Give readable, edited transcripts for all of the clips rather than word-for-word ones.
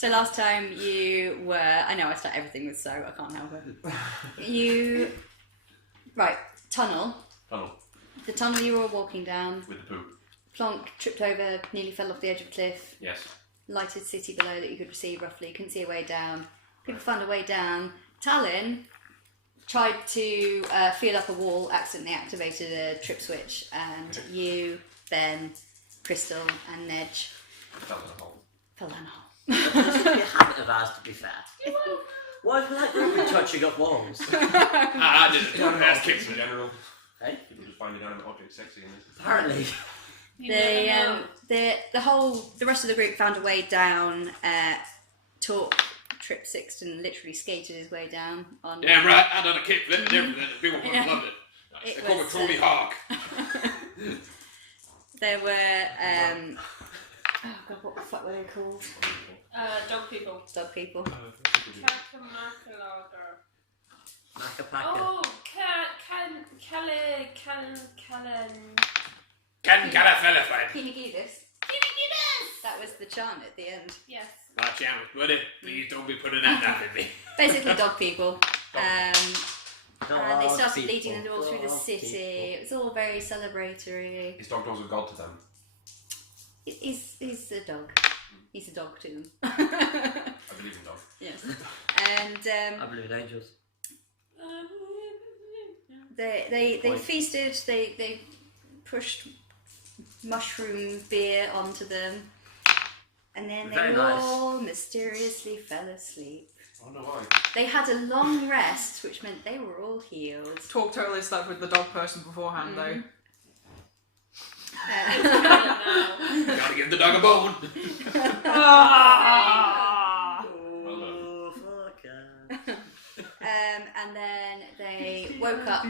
So last time you were... I know I start everything with so, I can't help it. You... Right, tunnel. The tunnel you were walking down. With the poo. Plonk, tripped over, nearly fell off the edge of a cliff. Yes. Lighted city below that you could see roughly. Couldn't see a way down. People found a way down. Talon tried to feel up a wall, accidentally activated a trip switch, and you, Ben, Crystal, and Nedge Fell in a hole. fell down a hole. This would be a habit of ours, to be fair. Why do we like really touching up walls? Just ass kicks in general. Hey? People just find inanimate objects sexy in this. Apparently. The rest of the group found a way down. Talk, Trip Sixton literally skated his way down on. Damn right, I done a kickflip and everything. People would have loved it. It They call me was, Trolley Hawk. There were oh god, what the fuck were they called? Dog people. Dog people. Macapaka. Oh, Can-can-a-fella-fight. Kinigidis. That was the chant at the end. Yes. Watch out, buddy. Please don't be putting that knife in me. Basically, dog people. And they started Dog leading them all through the dog city. people. It was all very celebratory. His dog does a god to them. He's a dog. He's a dog to them. I believe in dogs. Yes. And I believe in angels. they feasted. They pushed mushroom beer onto them, and then Very they nice. all mysteriously fell asleep. I wonder why. They had a long rest, which meant they were all healed. Talk totally slept with the dog person beforehand, though. Gotta give the dog a bone. Oh, fuck. And then they woke up,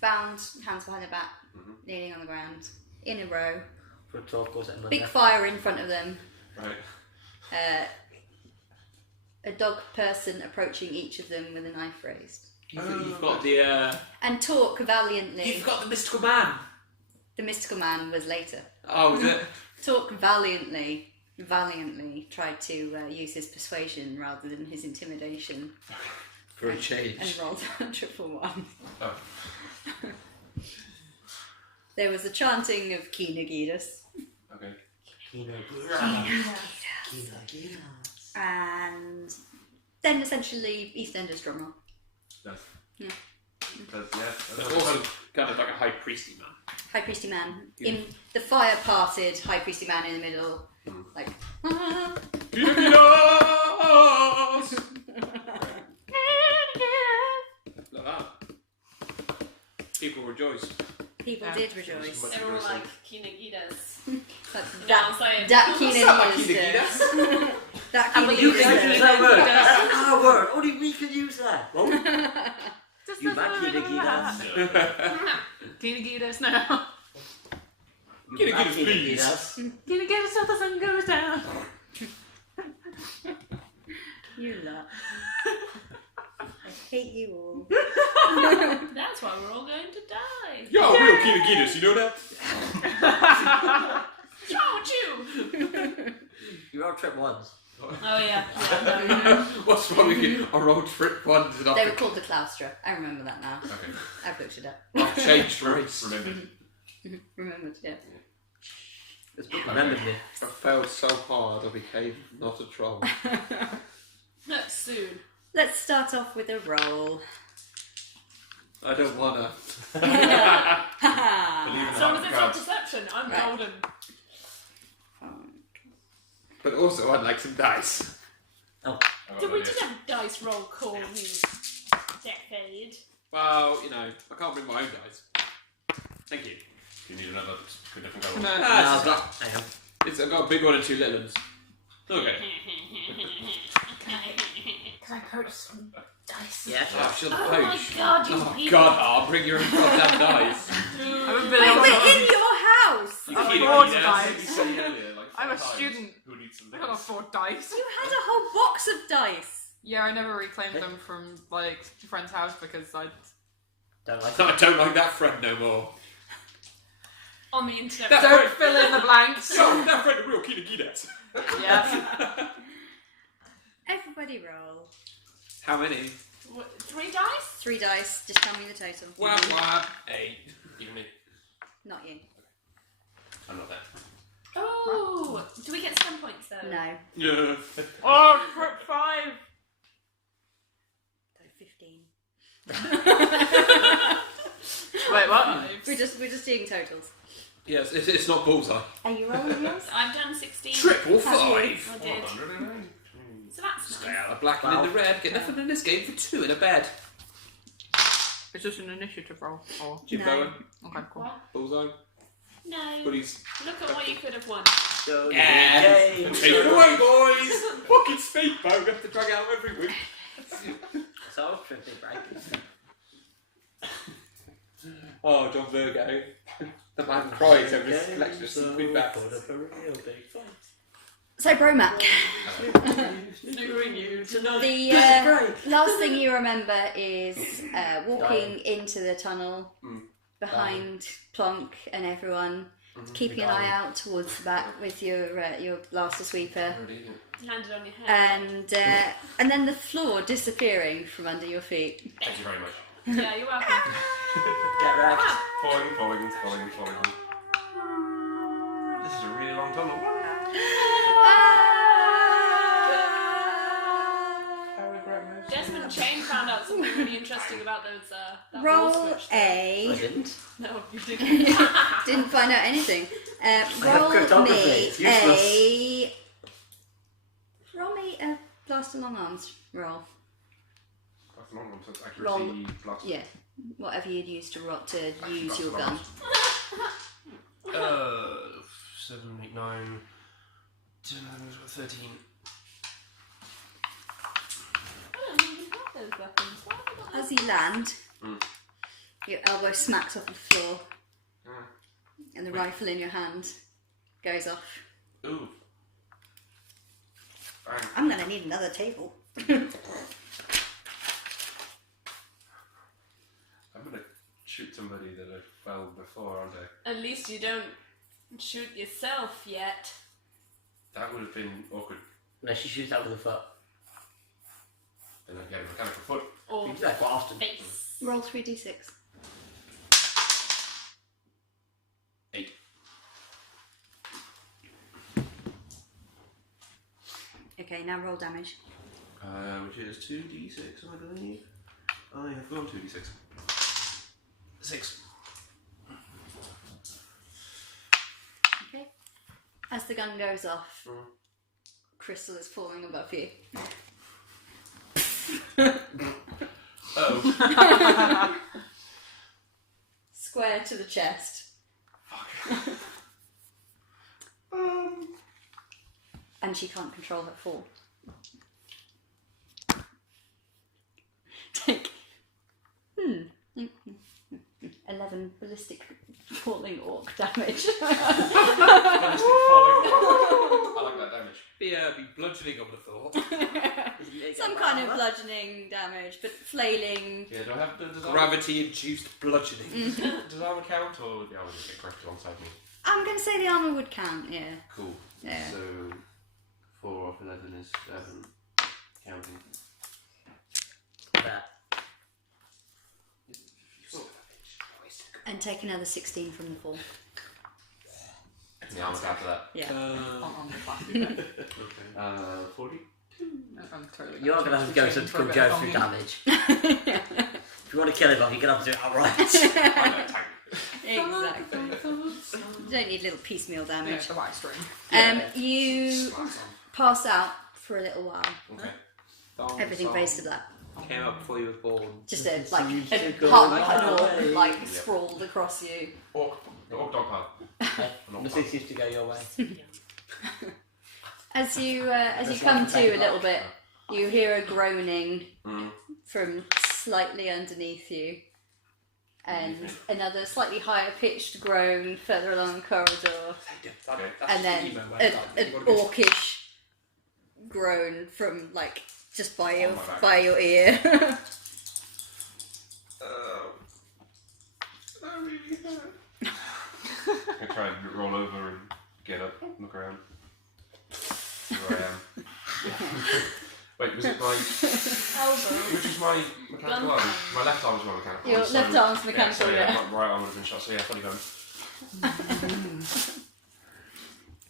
found hands behind their back, kneeling on the ground, in a row. For a talk goes at Big fire in front of them. Right. A dog person approaching each of them with a knife raised. You've got the... And talk valiantly. You've got the mystical man. The mystical man was later. Oh, was it? Talk valiantly tried to use his persuasion rather than his intimidation. For a change. And rolled a 111. Oh. There was a chanting of Kinagidus. Okay. And then essentially EastEnders drumroll. Yes. Yeah. Because, yeah. It's also kind of like a high priesty man. High Priesty Man. In the fire parted High Priesty Man in the middle. Like Like that. People rejoice. people did rejoice. They were all like Kinagitas. That Kinagidus. That You can use that word. Kinagidus. That's our word. Only we can use that. Well, you back Kinagitas now. Kinagitas, please. Kinagitas till the sun goes down. You lot. I hate you all. That's why we're all going to die. Yo, real Kinagitas, you know that? What's wrong with you? You road trip once. Oh yeah. What's wrong with you? A road trip one. They were called the Claustra. I remember that now. Okay. I've looked it up. I've changed race. Remember. Remembered, yeah. This book remembered me. I failed so hard I became not a troll. Not soon. Let's start off with a roll. I don't wanna. Believe in As long as the it's on gods. perception, I'm Right. golden. But also I'd like some dice. Oh, Did we yeah. just have dice roll call you decade? Well, you know, I can't bring my own dice. Thank you. You need another different colour. No. Ah, I've got. Hang on. I've got a big one and two little ones. Okay. Can I purchase some dice? Yeah. Oh, she'll Oh my poach. god, you Oh people. god, I'll bring your own goddamn dice. I haven't Wait, been able we're to. in your house! You I'm keep bored it, tonight. you said earlier, like I'm a 4 times, student. Who needs some I can't dice? afford dice. You had a whole box of dice! Yeah, I never reclaimed them from like a friend's house because I. Don't like I don't like that friend no more. On the internet. That Don't fill in the blanks. Yo, that friend of real Kinagitas. Yeah. Everybody roll. How many? 3 dice? 3 dice. Just tell me the total. Wham wham. 8. Even me. Not you. I'm not there. Oh, do we get stun points though? No. Yeah. Oh, trip 5. So 15. Wait, what? We're just doing totals. Yes, it's not bullseye. Are you rolling yours? I've done 16. Triple Have you? 5. I did. 109. So that's Stay nice. out of black and in the red. Get nothing in this game for 2 in a bed. Is this an initiative roll? Or... Jim No. Bowen. Okay, cool. What? Bullseye. No. Buddies. Look at what you could have won. Go Yeah. game. Take it away, boys! Fucking speedboat. We have to drag out every week. So, trippy break. Oh, John Virgo. The man cries over his collection of stupid bats. So, Bromac. Snoogering you tonight. The last thing you remember is walking into the tunnel behind Plonk and everyone, keeping an eye out towards the back with your blaster sweeper, Landed on your head. and then the floor disappearing from under your feet. Thank you very much. Yeah, you're welcome. Get wrecked. Falling. This is a really long tunnel. Desmond Chain found out something really interesting about those. That Roll wall switch. a. I didn't. No, you didn't. Didn't find out anything. have Roll cryptography. me It's useless. Roll me a blaster long arms roll. That's long one, so it's Roll. accuracy plus. Yeah, whatever you'd use to use your gun. 7, 8, 9, 10, 13. I don't even have those weapons. Why have I got As you land, Mm. your elbow smacks off the floor, Mm. and the rifle in your hand goes off. Ooh. Bang. I'm gonna need another table. I'm gonna shoot somebody that I fell before, aren't I? At least you don't shoot yourself yet. That would have been awkward. Unless you shoot out with a foot. Then I get a mechanical foot. Or You do that quite often. face. Roll 3d6. 8. Okay, now roll damage. Which is 2d6, I believe. I have gone 2d6. 6. Okay. As the gun goes off, Mm. crystal is falling above you. Oh. Square to the chest. Fuck. And she can't control her fall. Take 11 ballistic falling orc damage. I like that damage. Be bludgeoning, I would have thought. Some kind of bludgeoning damage, but flailing. Yeah, do I have... Does Gravity-induced bludgeoning. Does armor count, or would the armor just get crushed alongside me? I'm going to say the armour would count, yeah. Cool. Yeah. So, 4 off 11 is 7. Counting. That. And take another 16 from the fall. And the armor's after that. Yeah. On the plastic bit. 40? I'm totally You are going to have to go some for a bit go of through onion. damage. If you want to kill him off, you're going to have to do it outright. I know, tank. Exactly. You don't need little piecemeal Yeah, damage. the right string. You Slacks on. pass out for a little while. Okay. Everything fades to black. Came up before you were born. Just a Seems a to go heart my panel way. like sprawled across you. Orc dog path. Nothing seems to go your way. As you That's come like to a a little bit, you hear a groaning Mm. from slightly underneath you, and another slightly higher pitched groan further along the corridor, Okay. and then an orcish groan from like just by On your my back. by your ear. That really hurt. I try and roll over and get up, look around. Here I am. Wait, was it my... Elbow. Which was my mechanical arm? My left arm was my mechanical Your arm. left arm's mechanical, yeah. yeah. My right arm would have been shot, so yeah, funny gun.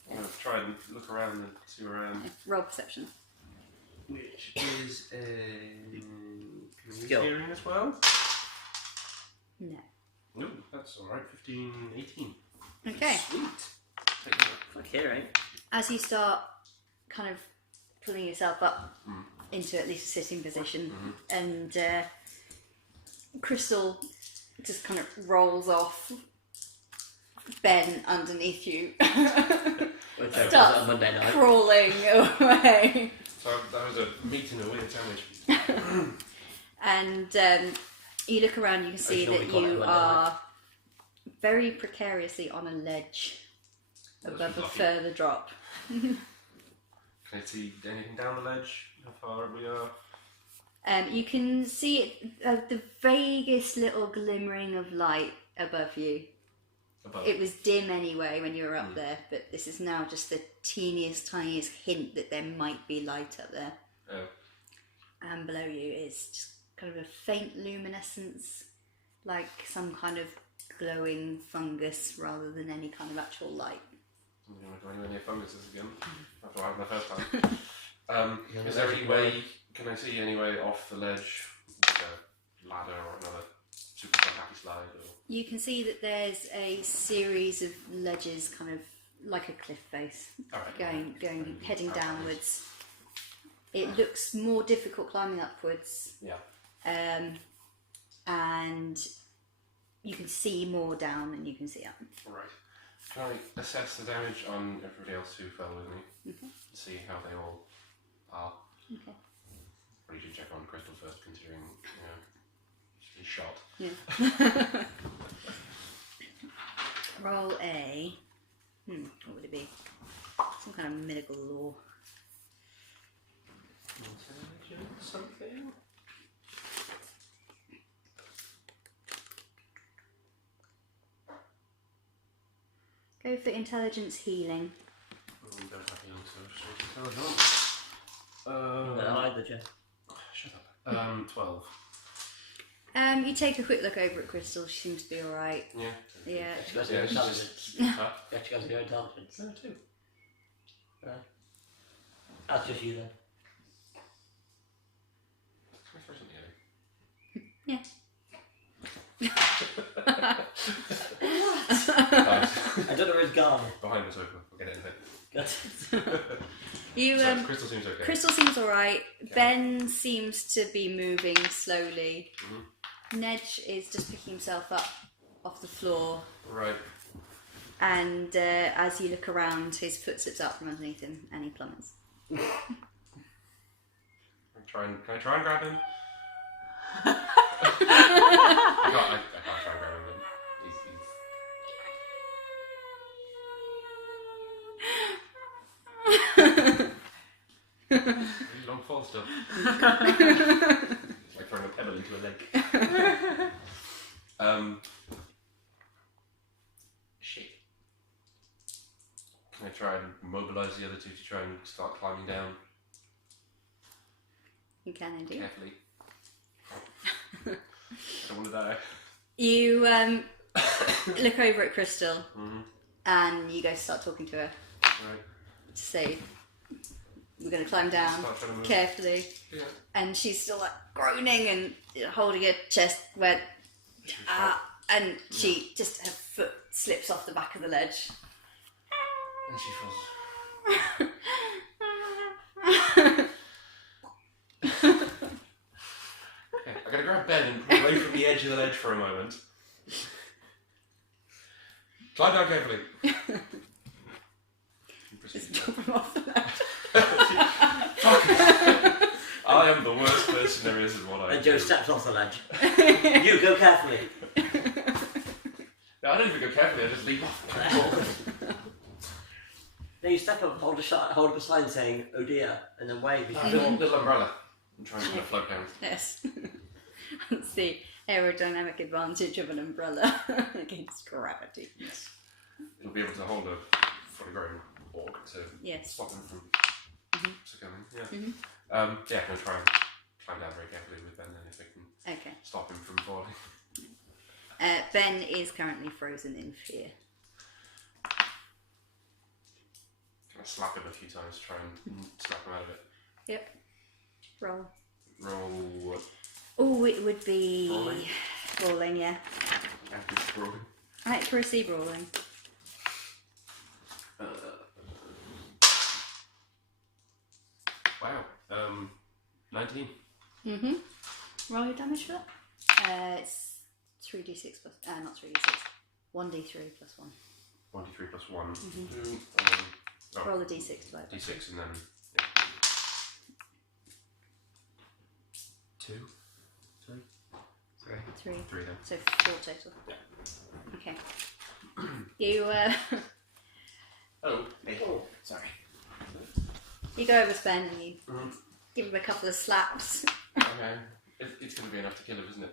I'm going to try and look around and see where I am. Roll perception. Which is Skill. hearing as well? No. No, that's alright. 15, 18. Okay. Sweet. Take that. Fuck hearing. As you start kind of pulling yourself up into at least a sitting position, and Crystal just kind of rolls off Ben underneath you, Which was Stop. on Monday night. crawling away. So that was a meat in a weird sandwich. And you look around, you can see sure we that got it you one day. are very precariously on a ledge above a lucky. further drop. Can I see anything down the ledge? How far up we are? You can see the vaguest little glimmering of light above you. Above. It was dim anyway when you were up there, but this is now just the teeniest, tiniest hint that there might be light up there. Oh. And below you is just kind of a faint luminescence, like some kind of glowing fungus rather than any kind of actual light. I'm going to go anywhere near funguses again. After I had my first time. Is there any way, can I see any way off the ledge? Like a ladder or another super fun happy slide? Or... You can see that there's a series of ledges, kind of like a cliff face, Alright. heading downwards. It looks more difficult climbing upwards. Yeah. And you can see more down than you can see up. Right. Can I assess the damage on everybody else who fell with me? See how they all are? Okay. Probably should check on Crystal first, considering, you know, she's shot. Yeah. Roll a. What would it be? Some kind of medical law. Intelligence something? Go for intelligence healing. Don't have the answer. Intelligence. No, either, Jeff. Shut up. 12. You take a quick look over at Crystal. She seems to be all right. Yeah. Yeah. She got Yeah, zero she's intelligence. just... Huh? Yeah, she got zero intelligence. No, 2. Right. That's just you then. Can I throw something at Yeah. I don't know where it's gone. Behind the sofa. We'll get it in a bit. Got it. You So, Crystal seems okay. Crystal seems all right. Ben seems to be moving slowly. Nedge is just picking himself up off the floor, Right. and as you look around, his foot slips out from underneath him, and he plummets. Can I try and grab him? I can't try and grab him. Really long fall stuff. It's like throwing a pebble into a lake. Shit. Can I try and mobilise the other two to try and start climbing down You can indeed. carefully? I don't want to die. You look over at Crystal, and you go to start talking to her Right. to say, "We're going to climb down Start trying to move. carefully." Yeah. And she's still like groaning and holding her chest wet, and she just her foot slips off the back of the ledge. And she falls. Okay, I gotta grab Ben and pull away from the edge of the ledge for a moment. Climb down carefully. Just drop him off the ledge. I am the worst person there is at what I And do. Joe steps off the ledge. You go carefully. No, I don't even go carefully, I just leap off. Then you step up, hold up a sign saying, "Oh dear," and then wave. A little umbrella. I'm trying to float down. Yes, that's the aerodynamic advantage of an umbrella against gravity. It'll be able to hold a fully grown orc to Yes. stop him from succumbing. Yeah. Mhm. Yeah, I'm going to try and climb down very carefully with Ben then if I can Okay. stop him from falling. Ben is currently frozen in fear. Can I slap him a few times to try and snap him out of it? Yep. Roll. Roll. Oh, it would be Brawling? brawling, yeah. Accuracy brawling. Accuracy brawling. Wow. 19. Mm-hmm. Roll your damage for that. It's 3d6 plus, not 3d6. 1d3 plus 1. 1d3 plus 1. Mm-hmm. Roll a d6 divided by D6 and then. Yeah. 2. 3. 3. 3 then. So 4 total. Yeah. Okay. You Oh. Oh, sorry. you go over to Ben and you Mhm. give him a couple of slaps. Okay. It's going to be enough to kill him, isn't it?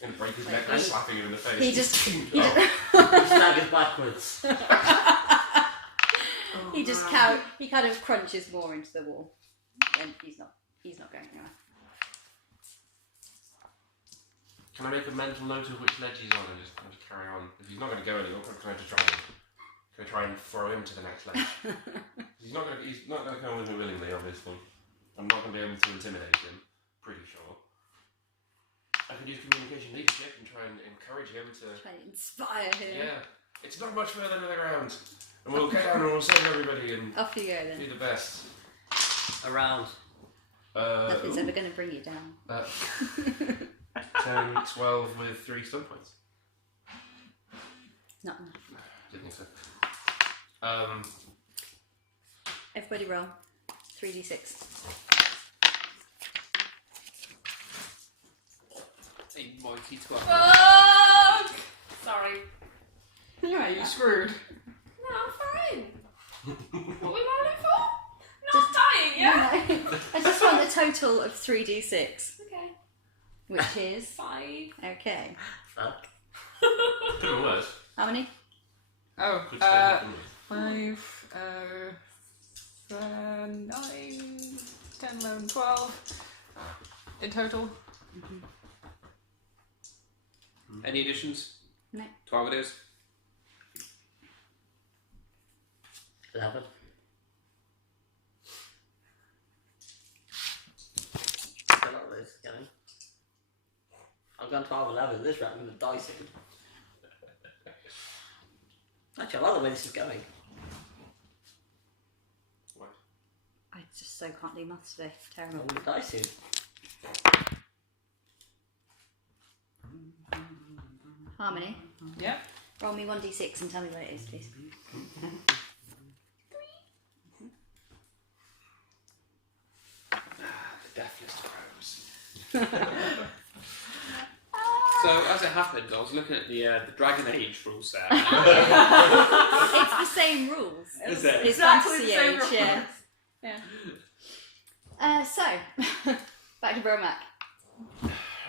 Going to break his neck by He- slapping him in the face. He just He staggers backwards. he kind of crunches more into the wall, and he's not going anywhere. Can I make a mental note of which ledge he's on and just kind of carry on? If he's not going to go anywhere, can I just drag him? Can I try and throw him to the next ledge? He's not going to come with me willingly, obviously. I'm not going to be able to intimidate him. Pretty sure. I could use communication leadership and try and encourage him to. Try to inspire him. Yeah, it's not much further to the ground, and we'll get down and we'll save everybody and Off you go then. do the best. Around. Nothing's ever going to bring you down. 10, 12 with 3 stun points. Not enough. Didn't think so. Everybody roll 3d6. A mighty 12. Fuck! Sorry. Yeah, you screwed. No, I'm fine. What are we rolling for? Not dying, yeah? I just want a total of 3d6, Okay. which is 5. okay. Fuck. Could have been worse. How many? Oh, Could still have been worse. 5, 9, 10, 11, 12 in total. Any additions? No. 12 it is. 11. I don't know where this is going. I've gone 12, 11 this round with dicing. Actually, I like the way this is going. What? I just so can't do maths today. It's I'm terrible. with dicing. Harmony, Yeah. roll me 1d6 and tell me what it is, please. The deathless crows. So as it happened, I was looking at the Dragon Age rule set. It's the same rules. Is it? It's Exactly Fantasy the same Age, rules. yeah. Yeah. So, back to Bromac.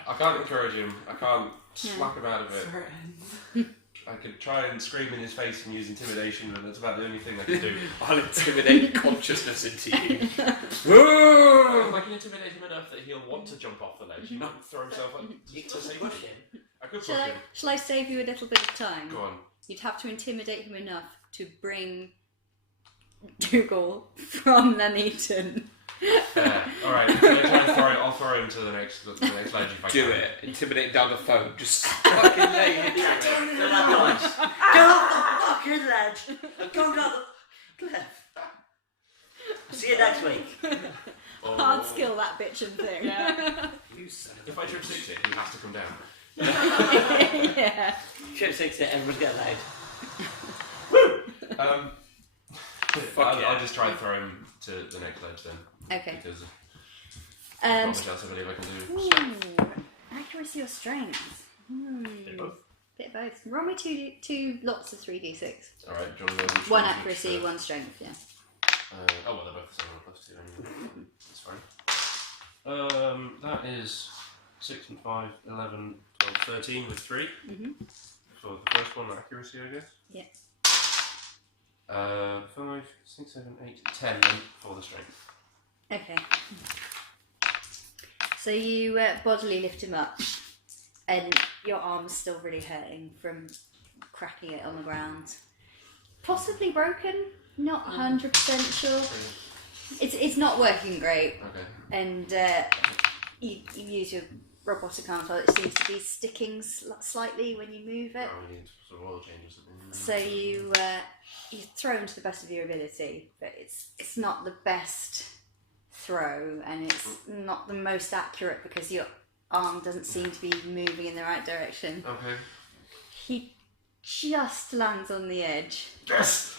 I can't encourage him. I can't slap him out of it. Certain. I could try and scream in his face and use intimidation, but that's about the only thing I can do. I'll intimidate consciousness into you. If I can intimidate him enough that he'll want to jump off the ledge, he might throw himself up You to can save push me. him. I could push Shall him. I save you a little bit of time? Go on. You'd have to intimidate him enough to bring Dougal from Nuneaton. Alright, I'm gonna try and throw it. I'll throw him to the next ledge if I can. Do it. Intimidate down the phone. Just fucking lay him. Throw that dice. Get off the fucking ledge and go down the cliff. See you next week. Oh. Hard skill that bitch and thing. Yeah. You son of If I trip 6 it, he has to come down. Yeah. Trip 6 it, everyone's getting laid. I'll just try and throw him to the next ledge then. Okay. Because not Um, much else I believe I can do. ooh, accuracy or strength? Bit both. Bit of both. Roll me two lots of 3d6. Alright, do you want to know which One one's accuracy, which, one strength, yeah. oh, well, they're both the same one, +2 anyway. That's fine. That is 6 and 5, 11, 12, 13 with 3. Mm-hmm. For the first one, accuracy, I guess. Yeah. 5, 6, 7, 8, 10 then for the strength. Okay. So you bodily lift him up, and your arm's still really hurting from cracking it on the ground. Possibly broken, not 100% sure. It's not working great, Okay. and you use your robotic arm, so it seems to be sticking slightly when you move it. Oh, we need sort of oil change or something. So you throw him to the best of your ability, but it's not the best throw, and it's not the most accurate because your arm doesn't seem to be moving in the right direction. Okay. He just lands on the edge. Yes!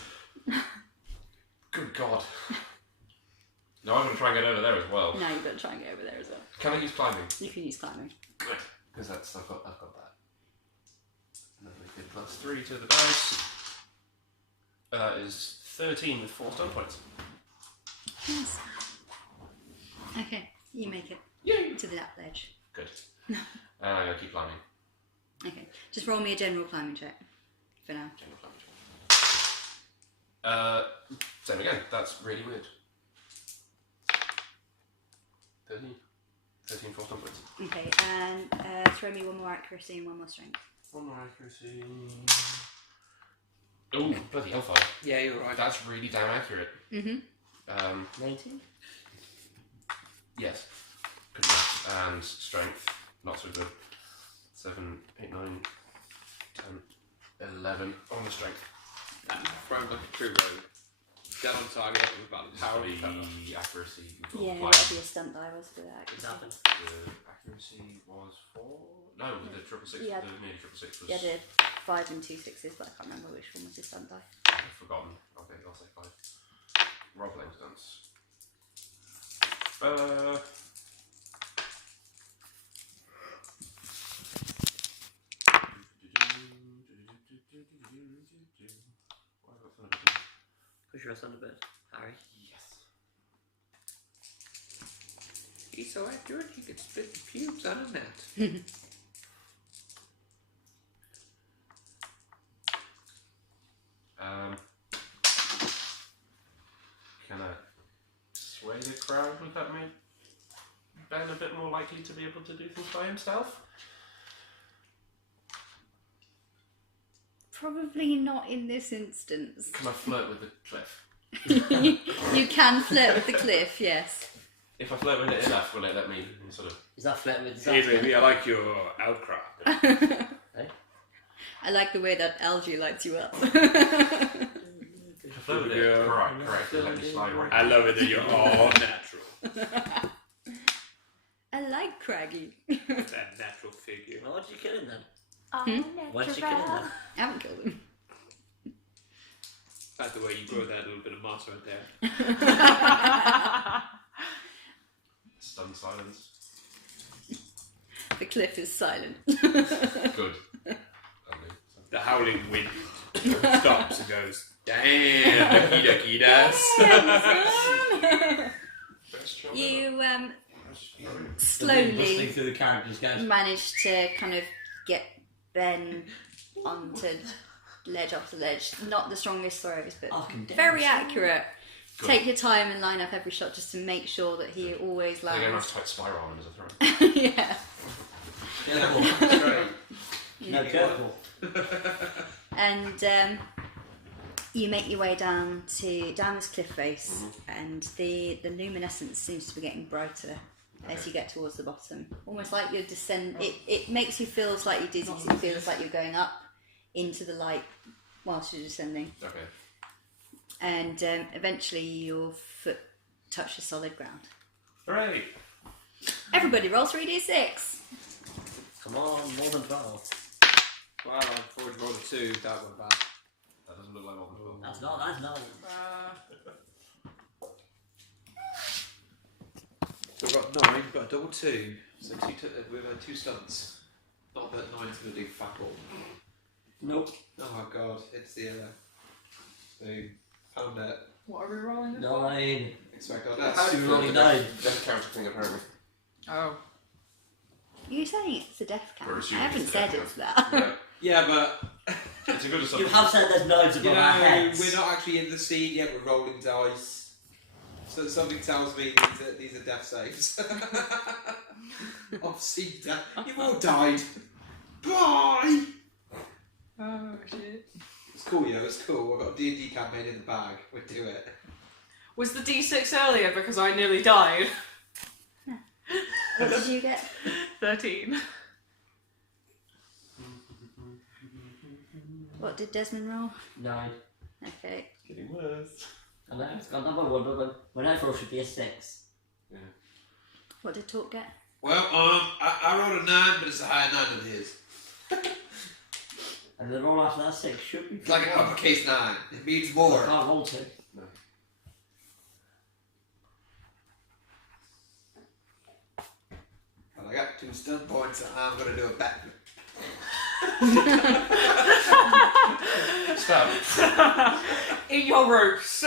Good God. No, I'm going to try and get over there as well. Now you've got to try and get over there as well. Can I use climbing? You can use climbing. Good. Because I've got that. And then we did +3 to the dice. That is 13 with 4 stun points. Yes. Okay, you make it. Yay! To the ledge. Good. And I'm going to keep climbing. Okay, just roll me a general climbing check for now. General climbing check. Same again. That's really weird. 13 4 stun points. Okay, and throw me one more accuracy and one more strength. One more accuracy. Oh, bloody hellfire. Yeah, you're right. That's really damn accurate. Mm-hmm. 19? Yes. Good enough. And strength, not so good. 7, 8, 9, 10, 11 on the strength. Thrown like a true rogue. Dead on target with about the power of The accuracy. we've got Yeah, flying. that'd be a stunt die was for that. It's happened. The accuracy was 4. No, the 666. Yeah. The nearly 666 was. Yeah, I did 5 and 2 6s, but I can't remember which one was your stunt die. I've forgotten. Okay, I'll say 5. Role playing stunts. Push your Thunderbird, Harry. Yes. He's so accurate, he could split the pubes on a net. Can I sway the crowd? Would that make Ben a bit more likely to be able to do things by himself? Probably not in this instance. Can I flirt with the cliff? You can flirt with the cliff, yes. If I flirt with it enough, will it let me sort of... Is that flirting with Hey baby, I like your outcry. I like the way that algae lights you up. If I flirt with it, Yeah. correct, it'll let me slide right. I love it that you're all natural. I like Craggy. That natural figure. Well, what did you kill him then? Oh, Why did you kill him then? I haven't killed him. That's the way you grow that little bit of moss right there. Stunned silence. The cliff is silent. Good. Lovely. The howling wind stops and goes, damn, the Kida Kidas. Best shot You ever. Bustling slowly through the characters, guys. manage to kind of get Ben onto ledge after ledge. Not the strongest throws, but I can very dance. accurate. Good. Take your time and line up every shot just to make sure that he always They get a nice lands. tight spiral on him as a throw. Yeah. Careful. Yeah. No, careful. And you make your way down this cliff face, and the luminescence seems to be getting brighter as you get towards the bottom. Almost like you're it makes you feel slightly dizzy. So it feels like you're going up into the light whilst you're descending, Okay. and eventually your foot touches solid ground. Hooray! Everybody roll 3d6. Come on, more than 12. Well, I'm forward to roll a 2, that went bad. That doesn't look like one before. That's not. So we've got 9, we've got a double 2. So we've had 2 stunts. Not that 9's going to do fuck all. Nope. Oh god, it's the pound net. What are we rolling? 9. Expect on How do you Rolling feel the 9. death counter thing apparently? Oh. You're saying it's a death count. We're I assuming haven't it's a said death it's that. Yeah. Yeah, but It's a good You assumption. have said there's knives You above our know, heads. we're not actually in the scene yet. We're rolling dice. So something tells me these are death saves. I've seen death. You've all died. Bye. Oh shit. It's cool, it's cool. I've got a D&D campaign in the bag. We'll do it. Was the D6 earlier because I nearly died? What did you get? 13. What did Desmond roll? 9. Okay. Getting worse. I know, it's got another one, but when I throw should be a 6. What did Talk get? Well, I rolled a 9, but it's a higher 9 than his. And the roll after that 6 should be It's like an uppercase 9. It means I more. can't roll 2. Well, I got 2 stun points, and I'm going to do a backflip. Stab. In your ropes.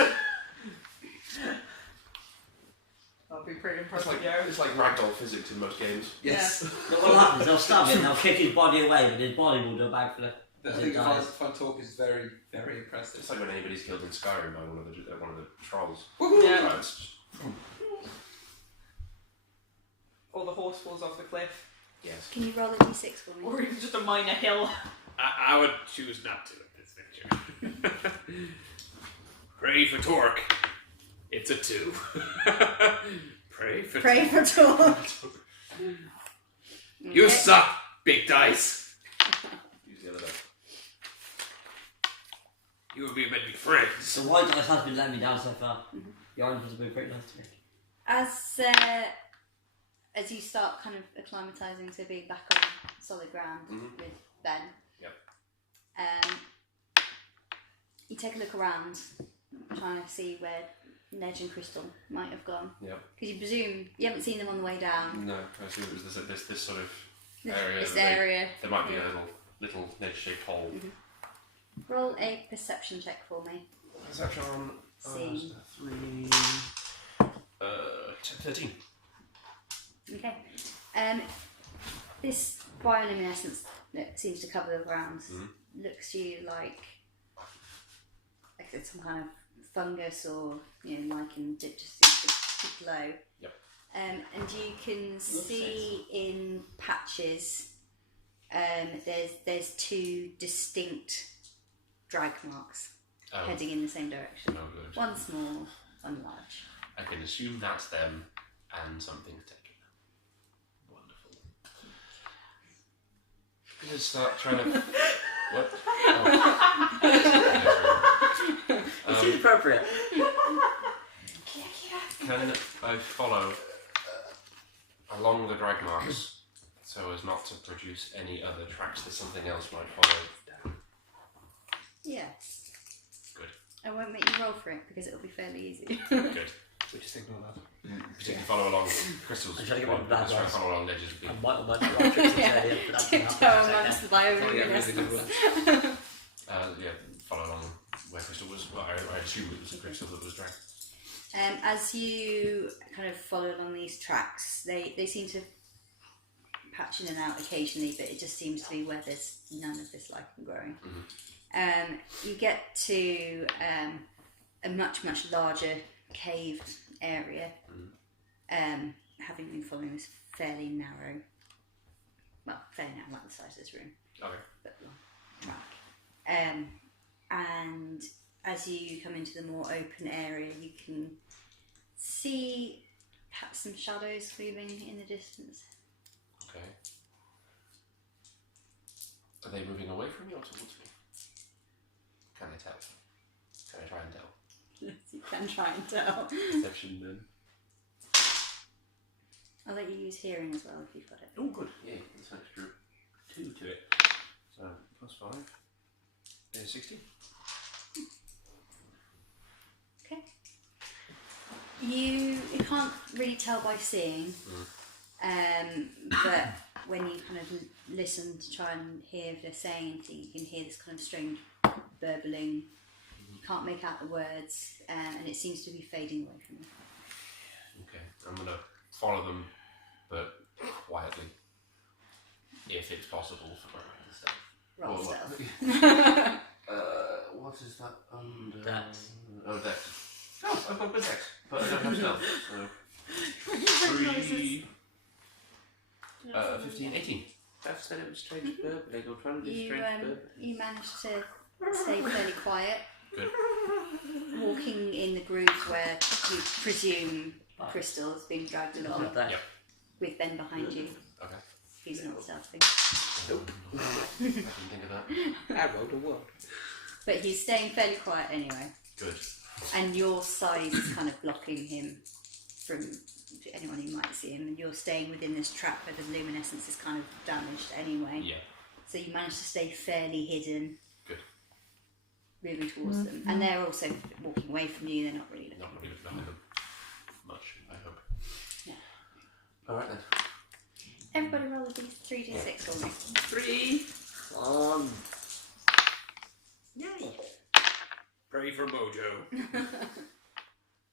I'll be pretty impressed with you. It's like ragdoll physics in most games. Yes. But what happens, they'll stab him, they'll kick his body away, but his body will do a backflip. I as think it dies. fun talk is very, very impressive. It's like when anybody's killed in Skyrim by one of the trolls. Yeah. Right, it's just- Or the horse falls off the cliff. yes. Can you roll a d6 for me? Or even just a minor hill. I would choose not to in this picture. Pray for Torque. It's a 2. Pray for Pray for Talk. You Okay. suck, big dice. Use the other die. You and me are meant to be friends. The white dice has been letting me down so far. The orange has been pretty nice to me. As you start kind of acclimatizing to being back on solid ground with Ben, you take a look around, trying to see where Nedge and Crystal might have gone. Yep. Because you presume you haven't seen them on the way down. No, I assume it was this sort of This area. this that they- area. There might be a little edge-shaped hole. Roll a perception check for me. Perception. See. 3. 13. Okay. This bioluminescence that seems to cover the ground looks to you like it's some kind of fungus or lichen that just seems to glow. Yep. And you can see in patches. There's 2 distinct drag marks Oh, heading in the same direction. no good. One small, one large. I can assume that's them, and something's taken them. Wonderful. I'm gonna start trying to. What? It's inappropriate. Can I follow along the drag marks so as not to produce any other tracks that something else might follow down? Yes. Good. I won't make you roll for it because it'll be fairly easy. Good. We just ignore that. Particularly follow along Crystal's. I'm trying to get rid of bad try and ones. follow along Ledge's I beat. might not write tricks earlier, but that's Tiptoe amongst the bioluminescence. Yeah, follow along where Crystal was. Well, I assume it was the Crystal that was dragged. As you kind of follow along these tracks, they seem to patch in and out occasionally, but it just seems to be where there's none of this lichen growing. You get to a much larger cave area, having been following this fairly narrow, like the size of this room, Okay. but long track. And as you come into the more open area, you can see perhaps some shadows moving in the distance. Okay. Are they moving away from you or towards me? Can I tell? Can I try and tell? Yes, you can try and tell. Perception then. I'll let you use hearing as well if you've got it. Oh, good. Yeah, that's an extra 2 to it. So, +5. 16. Okay. You can't really tell by seeing, but when you kind of listen to try and hear if they're saying anything, you can hear this kind of strange burbling. You can't make out the words, and it seems to be fading away from you. Okay, I'm going to follow them, but quietly, if it's possible for me to stay. Roll Or stealth. what is that under? Dex. Oh, Dex. Oh, I've got good Dex, but I don't have stealth. So 3, 15, 18. I've said it was strange verbally. I'm trying to do You strange verbally. you managed to stay fairly quiet, Good. walking in the grooves where you presume Crystal is being dragged along, Like that. Yep. with Ben behind you. Okay. He's not stealthing, Nope. I didn't think of that. I rolled a 1. but he's staying fairly quiet anyway. Good. And your size is kind of blocking him from anyone who might see him, and you're staying within this trap where the luminescence is kind of damaged anyway. Yeah. So you manage to stay fairly hidden. Good. Moving towards them, and they're also walking away from you. They're not really looking. Not really looking at them much, I hope. Yeah. Alright then. Everybody roll a 3d6 for me. 3. On. Yay. Pray for Mojo.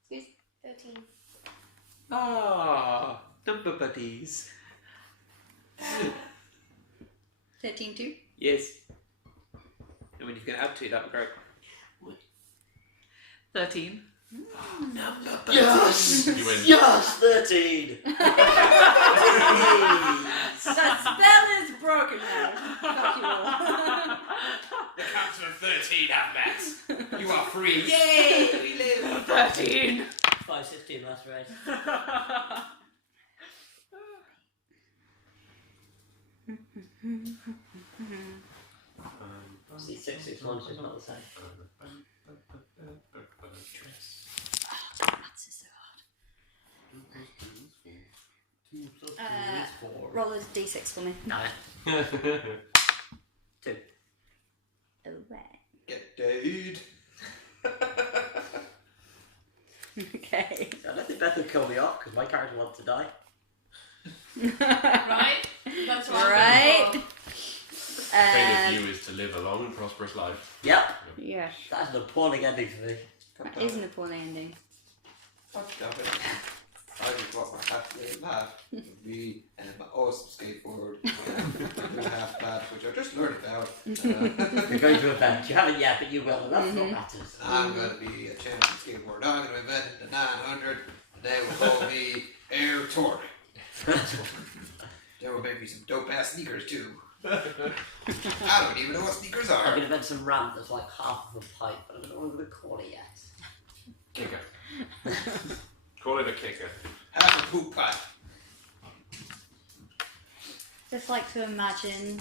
Excuse 13. Ah, number buddies. 13 too? Yes. And when you can add 2, that'd be great. 13. Number Yes! You win. Yes! 13! That spell is broken now. Fuck you all. The counts of 13 have met. You are free. Yay! We live! 13! 5, 16, that's right. See, 6, 6, 1, so it's not the same. Maths is so hard. Roll a d6 for me. 9. 2. Alright. Get dude. Okay. I don't think Beth would kill me off because my character wants to die. Right? That's what Right. Fate of you is to live a long and prosperous life. Yep. Yes. That's an appalling ending for me. That is an appalling ending. God damn it. I just brought my half laugh. Me and my awesome skateboard. And half bad, which I just learned about. You're going to event. You haven't yet, but you will, and that's what matters. I'm going to be a champion skateboard. I'm going to invent the 900, and they will call me Air Torque. They will make me some dope ass sneakers too. I don't even know what sneakers I'm are. going to invent some ramp that's like half of a pipe, but I don't know what I'm going to call it yet. Kicker. Call it a kicker. Half a poop pipe. Just like to imagine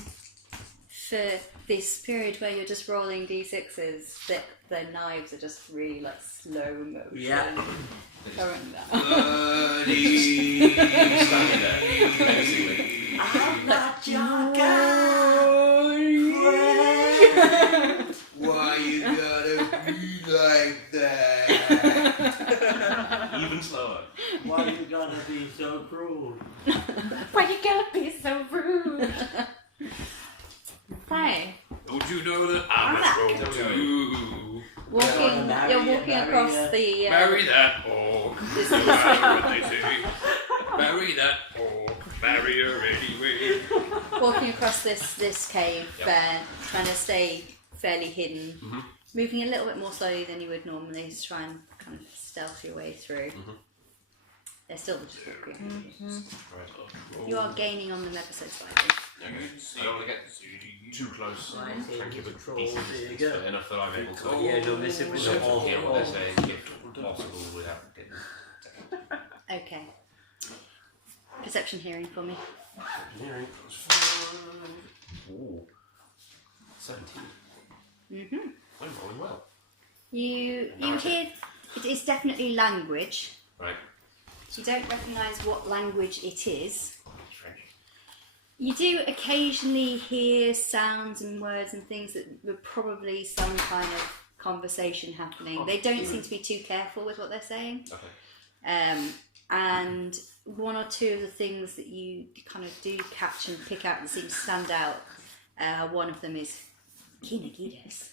for this period where you're just rolling d6s that the knives are just really like slow motion. Yeah. Going down. Buddy. Standing there, menacingly. I'm not your friend. Why you gotta be like that? Even slower. Why you gotta be so cruel? Why you gotta be so rude? Hi. Don't you know that I'm a troll too? Walking, marry you're her, walking marry across her. the. Marry that orc. This No matter what they say. Marry that orc. Marry her anyway. walking across this cave, Yep. trying to stay fairly hidden, Mhm. moving a little bit more slowly than you would normally to try and kind of stealth your way through. Mhm. They're still just walking. Right. You are gaining on them ever so slightly. Okay. I don't want to get too close. Right, so Try and keep you it control, decent there you distance, go. but enough that I'm able to Yeah, no, miss it with the sort wall. of hear what they're saying if possible without getting Okay. Perception hearing for me. engineering. Ooh. 17. Mhm. I'm rolling well. You Okay. hear it is definitely language. Right. You don't recognise what language it is. French. You do occasionally hear sounds and words and things that were probably some kind of conversation happening. They don't seem to be too careful with what they're saying. Okay. And one or two of the things that you kind of do catch and pick out that seem to stand out, one of them is Kinagides.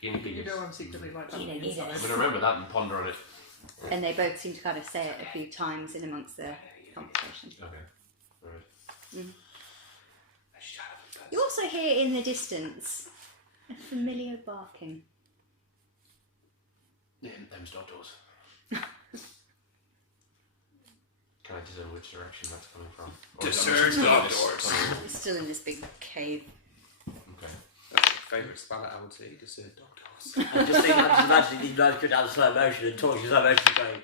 You know I'm secretly like that. Kinagides. I'm going to remember that and ponder on it. And they both seem to kind of say it a few times in amongst their conversation. Okay. Right. You also hear in the distance a familiar barking. Yeah, them's dog doors. Can I discern which direction that's coming from? Or is that Discern still in dog this doors. tunnel? It's still in this big cave. Okay. That's my favourite spell at LT, Discern dog doors. I just imagine these guys go down slow motion and talking slow motion going,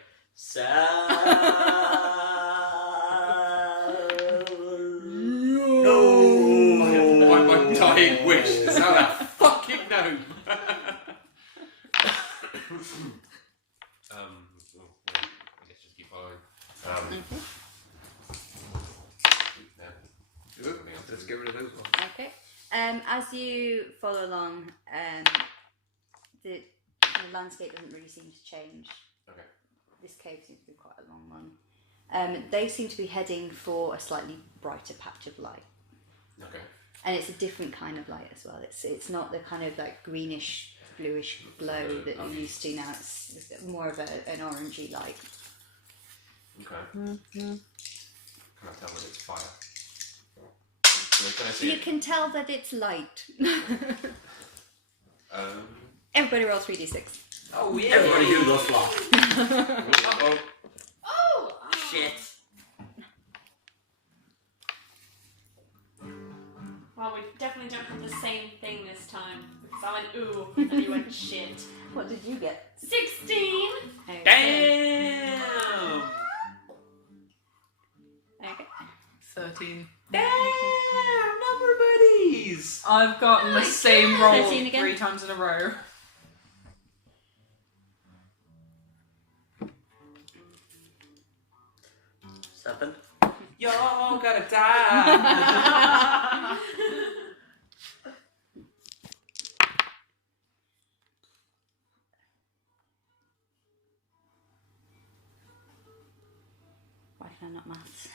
By my dying wish to sound that fucking gnome. Well, yeah, I guess just keep following. Yeah. Let's get rid of those ones. Okay. As you follow along, the landscape doesn't really seem to change. Okay. This cave seems to be quite a long one. They seem to be heading for a slightly brighter patch of light, Okay. and it's a different kind of light as well. It's not the kind of like greenish, bluish glow that you're used to now. It's more of an orangey light. Okay. Can I tell that it's fire? Can I see You it? can tell that it's light. Um, Everybody roll 3d6. Oh yeah. Everybody do the flop. oh, Oh! Shit. Well, we definitely don't have the same thing this time. Because I went ooh, and you went shit. What did you get? 16! Okay. Damn! Okay. 13. Damn! Number buddies! I've gotten the same roll 13 again? 3 times in a row. Seven. Y'all gotta die! Why can I not maths?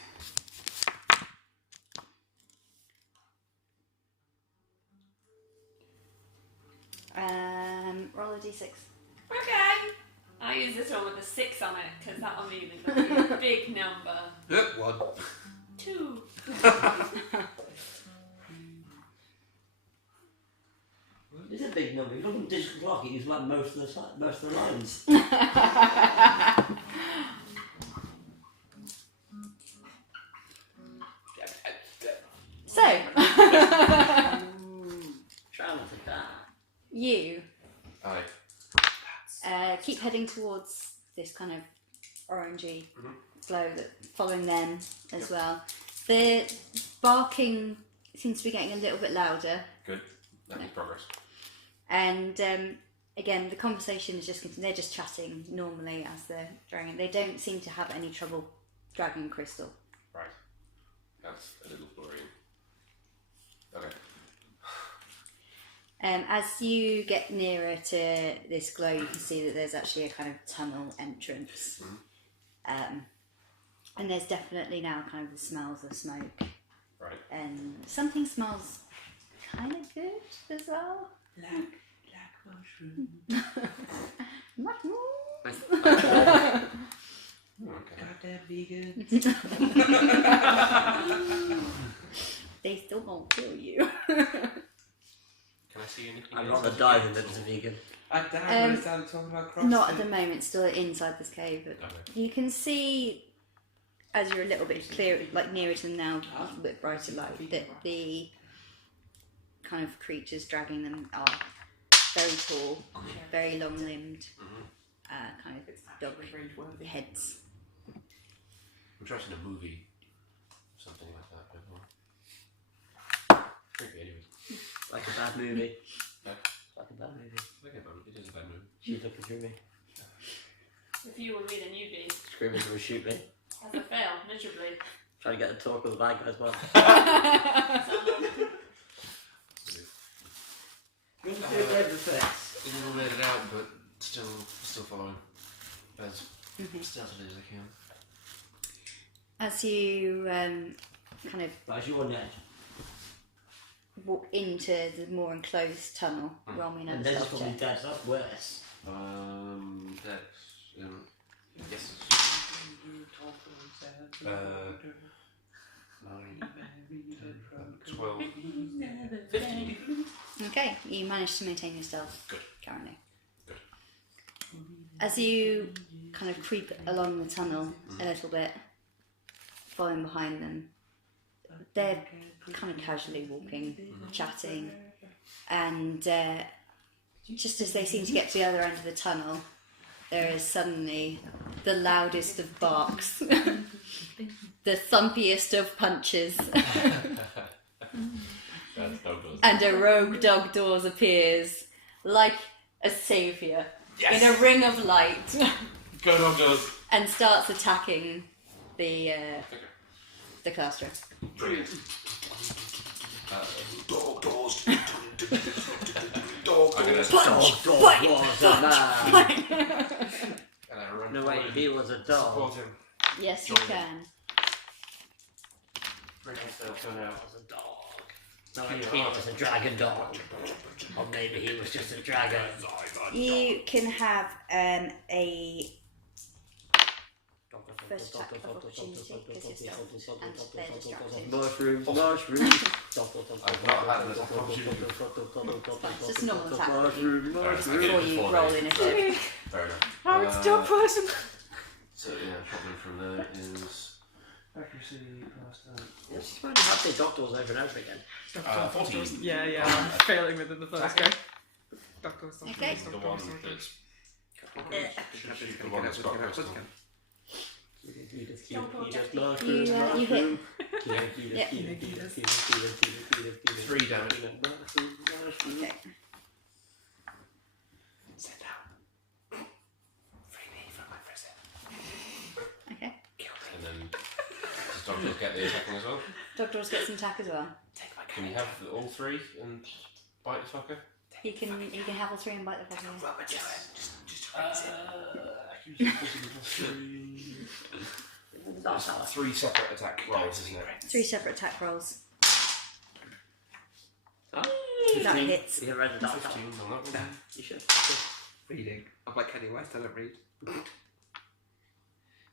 Roll a d6. Okay. I'll use this one with a 6 on it, because that'll mean it's a big number. Yep, one. 2. It's a big number. If you look at the digital clock, it uses like most of the lines. So, Traumatic that. you aye. keep heading towards this kind of orangey Mhm. glow, following them as well. The barking seems to be getting a little bit louder, Good. That means progress. and again, the conversation is just they're just chatting normally as they're dragging. They don't seem to have any trouble dragging Crystal. Right. That's a little worrying. Okay. As you get nearer to this glow, you can see that there's actually a kind of tunnel entrance. And there's definitely now kind of the smells of smoke. Right. And something smells kind of good as well. Black mushroom. Mushrooms. Oh, okay. Goddamn vegan. They still won't kill you. Can I see anything? I'd else rather as die a than kid, live as a or- vegan. I damn it, started talking about CrossFit. Not at the moment, still inside this cave. But Okay. you can see, as you're a little bit clearer, like nearer to them now, a little bit brighter light, that the kind of creatures dragging them are very tall, very long-limbed, kind of dog heads. I'm trying a movie, something like that before. Creepy, anyway. Like a bad movie. Yeah. Like a bad movie. Okay, but it is a bad movie. She's looking through me. If you were me, then you'd be. Screaming to shoot me. As a fail, miserably. Trying to get the talk of the bad guy as well. A little weirded out, but still following. As stealthily as I can. As you kind of But as you're on the edge. walk into the more enclosed tunnel, roll me And another then it's stealth probably check. dead, so that's worse. That's yes. 12. 15. Okay, you managed to maintain your stealth. Good. Currently. Good. As you kind of creep along the tunnel a little bit, following behind them, they're kind of casually walking, chatting, and just as they seem to get to the other end of the tunnel, there is suddenly the loudest of barks, the thumpiest of punches, That's no good. and a rogue dog doors appears like a saviour in a ring of light Go dog does. and starts attacking the cluster. Brilliant. Dog doors. I'm gonna Dog was a man. and I run No way, forward he and was a dog. support him. Yes, you Join me. can. Bring myself to now. Was a dog. No, he was a dragon dog. Or maybe he was just a dragon. You can have a first attack of opportunity because you're stealth and they're distracted. Mushrooms, mushrooms. I've not had an opportunity. It's just a normal attack Mushroom, before mushroom. you roll initiative. Fair enough. Oh, it's dog person. So yeah, problem from there is accuracy plus Yeah, she's trying to have the doctors over and over again. 14. Yeah, I'm failing within the first go. Doctor was Okay. the one that's should be the one that's got crystal. You just You, mushroom, you hit. mushroom. Yeah. 3 damage. Okay. Sit down. Free me from my prison. Okay. And then does Doctor get the attacking as well? Dog doors gets an attack as well. Can you have all 3 and bite the fucker? You can have all 3 and bite the fucker. Accuracy plus 3. That's 3 separate attack rolls, isn't it? 3 separate attack rolls. Oh, That hits. You read the dark 15 on that one. You should. Reading. I'm like Kenny West, I don't read.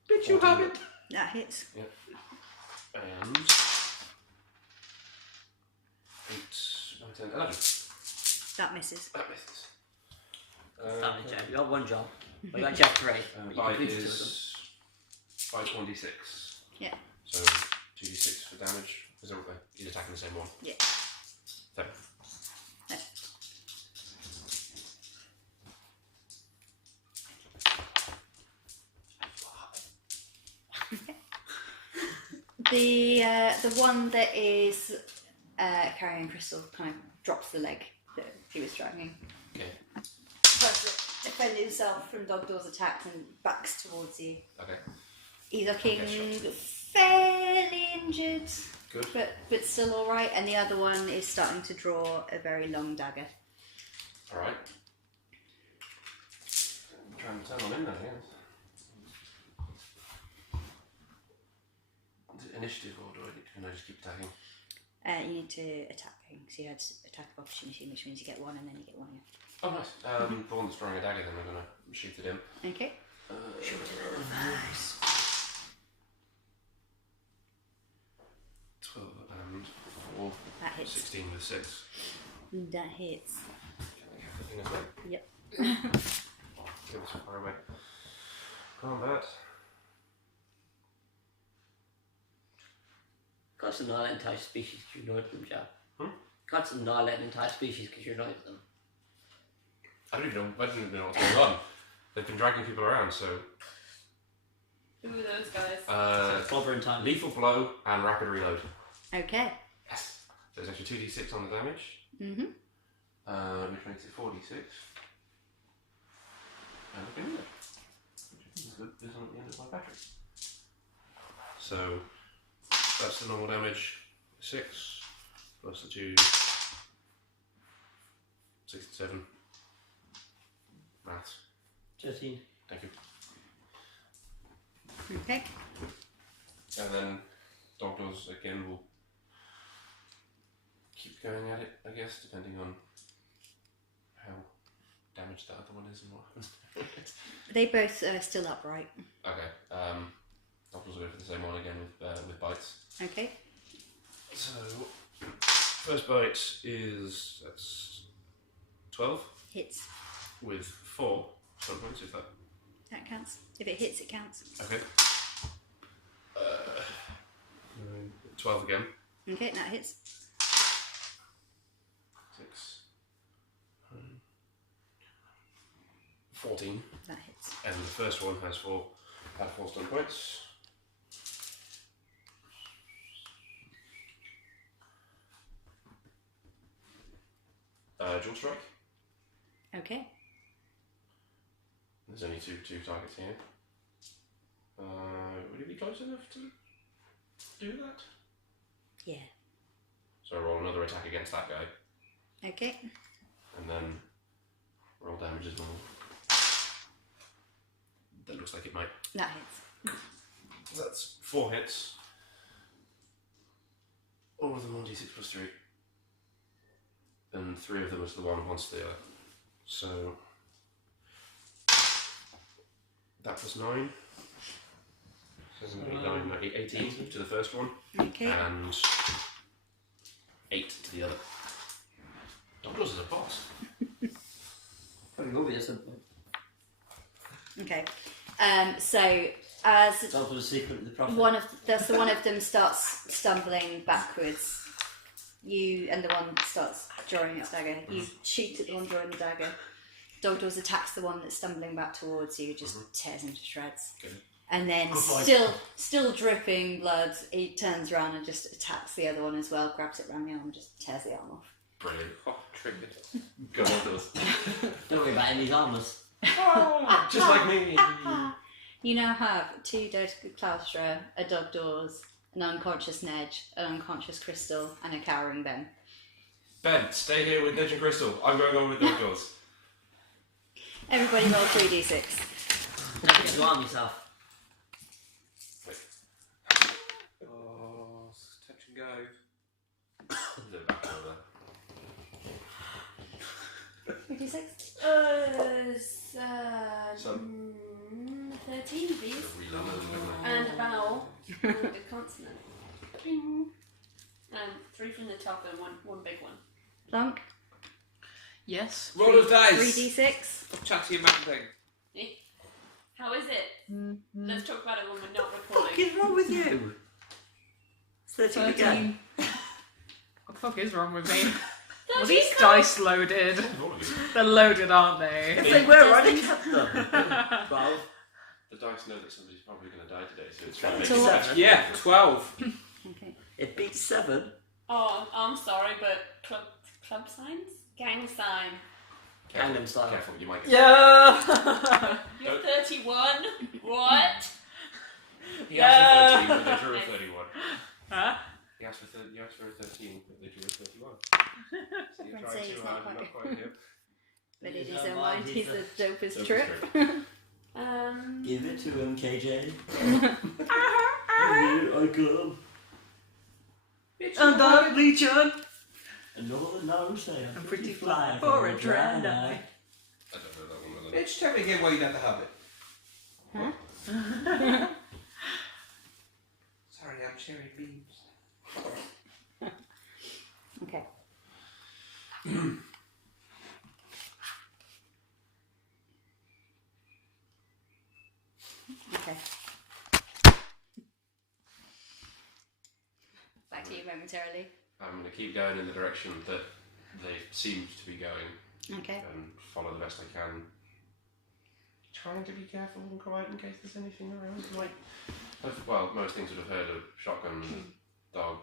Bitch, you 14. have it. That hits. And 8, 9, 10, 11. That misses. That misses. Damage, Jeff. You got one job. I got Jeff 3. But you Bite completed 2 of them. is bite 1d6. Yeah. So 2d6 for damage. Is that right? He's attacking the same one. Yeah. So. No. The one that is carrying Crystal kind of drops the leg that he was dragging. Okay. Tries to defend himself from Dogdoor's attacks and backs towards you. Okay. He's looking Okay, fairly injured, Good. but still all right. And the other one is starting to draw a very long dagger. All right. Try and turn on him then, I guess. Is it initiative or can I just keep attacking? You need to attack him because you had attack of opportunity, which means you get 1 and then you get 1 again. Oh, nice. The one that's drawing a dagger, then I'm going to shoot at him. Okay. Shoot it in the face. 12 and 4. That hits. 16 with 6. That hits. Can I have the thing as well? Yep. Give us far away. Combat. Can't annihilate an entire species because you're annoyed with them, Jack. Hmm? Can't annihilate an entire species because you're annoyed with them. I don't even know what's going on. They've been dragging people around, so Who are those guys? Clobber in time. lethal blow and rapid reload. Okay. Yes. So there's actually 2d6 on the damage, which makes it 4d6. And okay, yeah. Which is good. This one at the end of my battery. So that's the normal damage. 6 plus the 2. 67. Maths. 13. Thank you. Okay. And then Dog Doors again will keep going at it, I guess, depending on how damaged the other one is and what happens. They both are still upright. Okay. Dog Doors will go for the same one again with bites. Okay. So, first bite is that's 12 Hits. with 4 stun points. If that That counts. If it hits, it counts. okay. 12 again. Okay, that hits. 6. 14. That hits. And the first one has 4 stun points. Dual strike. Okay. There's only two targets here. Would it be close enough to do that? Yeah. So I roll another attack against that guy, Okay. and then roll damage as well. That looks like it might. That hits. So that's 4 hits. All of them 1d6 plus 3. And 3 of them is the one once the other. So that was 9. 7, 8, 9, 18 to the first one. Okay. And 8 to the other. Douglas is a boss. Probably will be at some point. Okay. So as It's also the secret of the prophet. one of them starts stumbling backwards, you and the one starts drawing its dagger. You shoot at the one drawing the dagger. Dogdoors attacks the one that's stumbling back towards you, just tears him to shreds. Okay. And then still dripping blood, he turns around and just attacks the other one as well, grabs it around the arm and just tears the arm off. Brilliant. Oh, triggered. Go on, Douglas. Don't worry about any harmless. Just like me. You now have 2 dead Claustra, a Dogdoors, an unconscious Nedge, an unconscious Crystal, and a cowering Ben. Ben, stay here with Nedge and Crystal. I'm going on with Douglas. Everybody roll 3d6. Don't get to harm yourself. Oh, touch and go. The back over. 3d6? Some. 13, please. Reload it, don't I? And a vowel. And a consonant. Ding. And 3 from the top and one big one. Plunk? Yes. Roll of dice. 3d6. Chatty man thing. Eh? How is it? Mm-hmm. Let's talk about it when we're not What recording. is wrong with you? It's 13 again. What the fuck is wrong with me? Are 13 these now? dice loaded? All of you. They're loaded, aren't they? If they were, I'd have kept them. 12. The dice know that somebody's probably going to die today, so it's trying to make Cool. it better. Yeah, 12. Okay. It beats 7. Oh, I'm sorry, but club signs? Gang sign. Careful, Gangnam Style. careful, you might get Yeah. You're 31. What? He asked for 13, but they drew a 31. Huh? You asked for a 13, but they drew a 31. So you I'd tried say too it's hard, not you're not quite- quite here. But in He's his not own mine, mind, he's the dopest Dopest trip. Give it to him, KJ. Here Uh-huh. I come. And that Legion. Another nose there. I'm pretty fly for a dread eye. I don't know that one. Bitch, tell me again why you'd have to have it. Huh? Sorry, I'm sharing beans. Okay. Okay. Back to you momentarily. I'm going to keep going in the direction that they seemed to be going Okay. and follow the best I can. Trying to be careful and quiet in case there's anything around. Like, well, most things would have heard of shotgun, dog.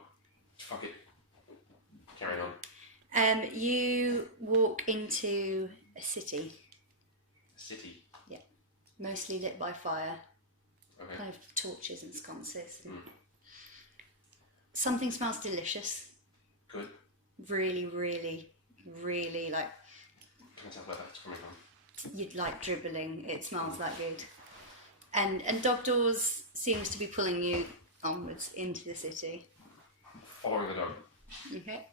Fuck it. Carry on. You walk into a city, City. mostly lit by fire, Okay. kind of torches and sconces. Mm. Something smells delicious. Good. Really, really, really like Can I tell where that's coming from? you'd like dribbling. It smells that good. And Dogdoors seems to be pulling you onwards into the city. Following the dog. Okay.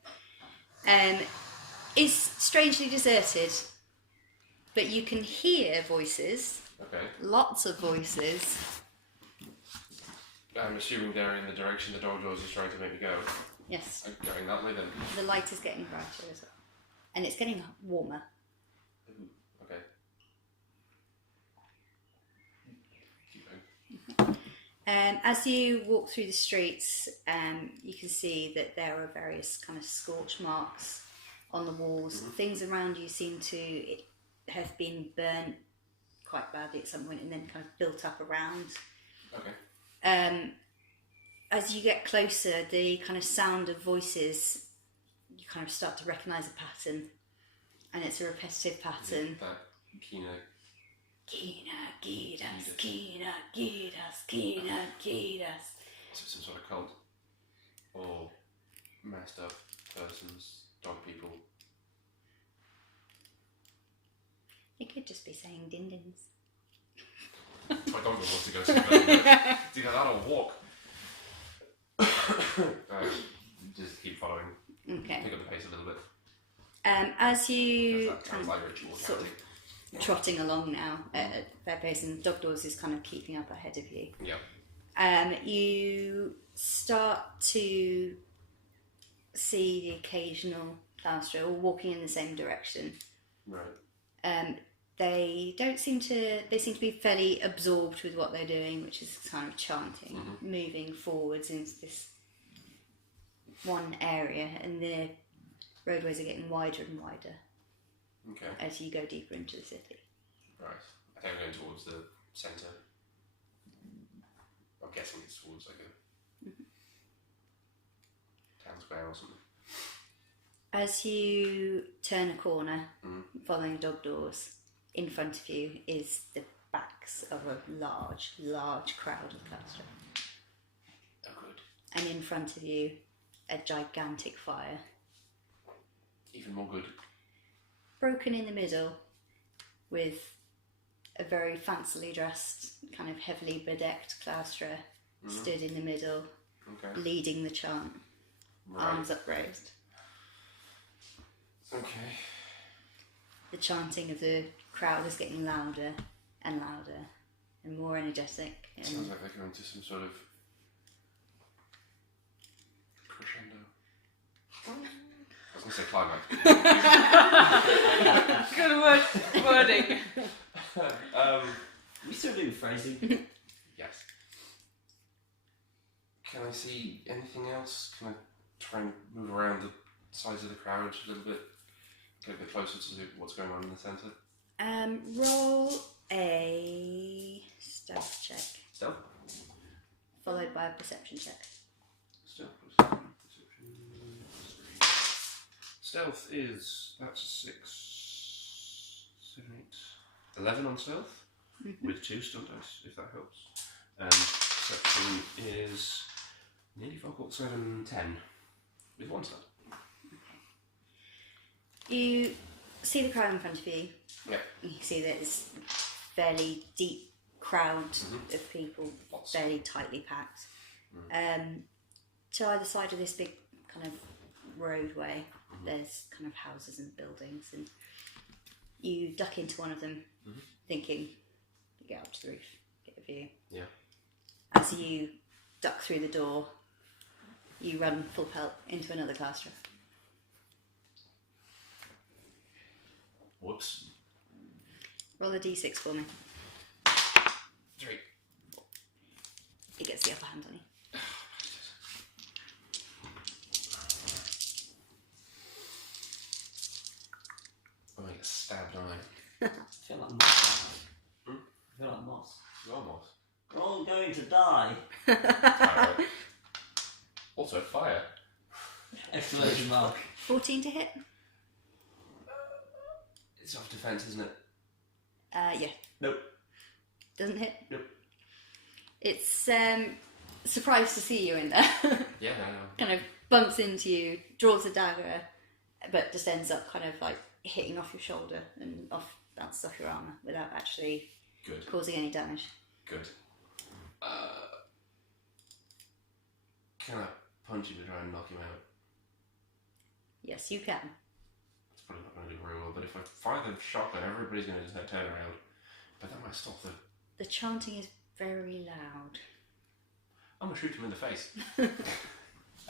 It's strangely deserted, but you can hear voices, Okay. lots of voices. I'm assuming they're in the direction the dog doors is trying to make me go. Yes. Going that way then. The light is getting brighter as well. And it's getting warmer. Ooh, okay. Keep going. As you walk through the streets, you can see that there are various kind of scorch marks on the walls. Things around you seem to have been burnt quite badly at some point and then kind of built up around. Okay. As you get closer, the kind of sound of voices, you kind of start to recognise a pattern, and it's a repetitive pattern. That Kina. Kina, Gidas, Kina, Gidas, Kina, Gidas. Is it some sort of cult? Or messed up persons, dog people? It could just be saying din-dins. My dog wants to go see that. Do that or walk. Just keep following. Okay. Pick up the pace a little bit. As you That sounds like ritual sort of chanting. trotting along now at a fair pace, and Dog Doors is kind of keeping up ahead of you. Yeah. You start to see the occasional plasterer all walking in the same direction. Right. They seem to be fairly absorbed with what they're doing, which is kind of chanting, moving forwards into this one area, and the roadways are getting wider and wider Okay. as you go deeper into the city. Right. I think I'm going towards the centre. I'm guessing it's towards like a town square or something. As you turn a corner, Mm. following Dog Doors, in front of you is the backs of a large, large crowd of plasterer. Oh, good. And in front of you, a gigantic fire. Even more good. Broken in the middle, with a very fancily dressed, kind of heavily bedecked plasterer stood in the middle, Okay. leading the chant, Right. arms upraised. Okay. The chanting of the crowd is getting louder and louder and more energetic. It sounds like they're going to some sort of crescendo. I was going to say climax. Good wording. We still do phrasing. Yes. Can I see anything else? Can I try and move around the sides of the crowd a little bit? Get a bit closer to what's going on in the centre? Roll a stealth check, Stealth? followed by a perception check. Stealth. Perception. Stealth is, that's 6, 7, 8, 11 on stealth, with 2 stun dice, if that helps. And perception is nearly 4, 7, 10, with 1 stun. You see the crowd in front of you. Yeah. You see that it's a fairly deep crowd of people, Lots. fairly tightly packed. To either side of this big kind of roadway, there's kind of houses and buildings, and you duck into one of them, thinking, you get up to the roof, get a view. Yeah. As you duck through the door, you run full pelt into another classroom. Whoops. Roll a d6 for me. 3. It gets the upper hand on you. I might get stabbed, don't I? I feel like moss. Hmm? I feel like moss. Almost. We're all going to die. Alright. Also, fire. Exclamation mark. 14 to hit? It's off defense, isn't it? Yeah. Nope. Doesn't hit? Nope. It's surprised to see you in there. Yeah, I know. Kind of bumps into you, draws a dagger, but just ends up kind of like hitting off your shoulder and bounces off your armour without actually Good. causing any damage. Good. Can I punch him to try and knock him out? Yes, you can. It's probably not going to do very well, but if I fire the shotgun, everybody's going to just turn around. But that might stop the... The chanting is very loud. I'm going to shoot him in the face.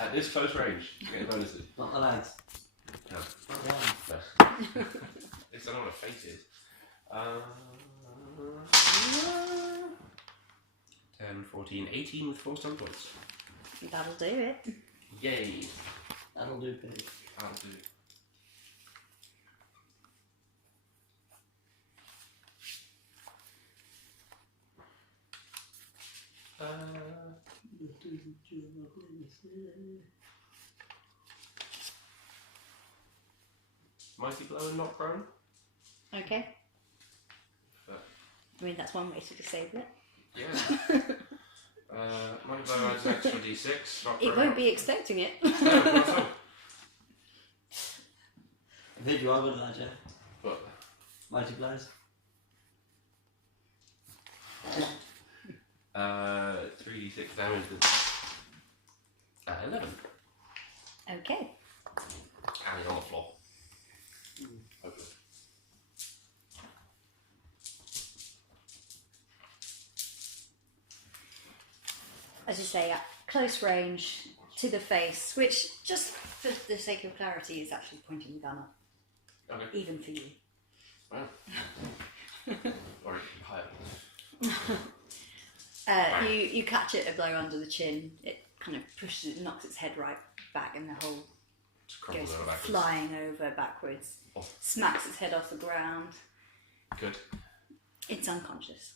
At this close range, you get bonuses. Not the legs. No. Not the arms. No. At least I know what a fate is. 10, 14, 18 with 4 stun points. That'll do it. Yay. That'll do, pig. That'll do. Mighty blow and not prone. Okay. But, I mean, that's one way to disable it. yeah. Mighty blow adds an extra d6. Not It prone. won't be expecting it. No, not so. Vid, you are good at that, yeah? But Mighty blows. 3d6 damage. 11. Okay. And he's on the floor. Hopefully. As you say, at close range to the face, which, just for the sake of clarity, is actually pointing the gun up, Okay. even for you. Wow. Or higher. You catch it a blow under the chin. It kind of pushes it, knocks its head right back, and the whole Just crumbles goes over backwards. flying over backwards. Oh. Smacks its head off the ground. Good. It's unconscious.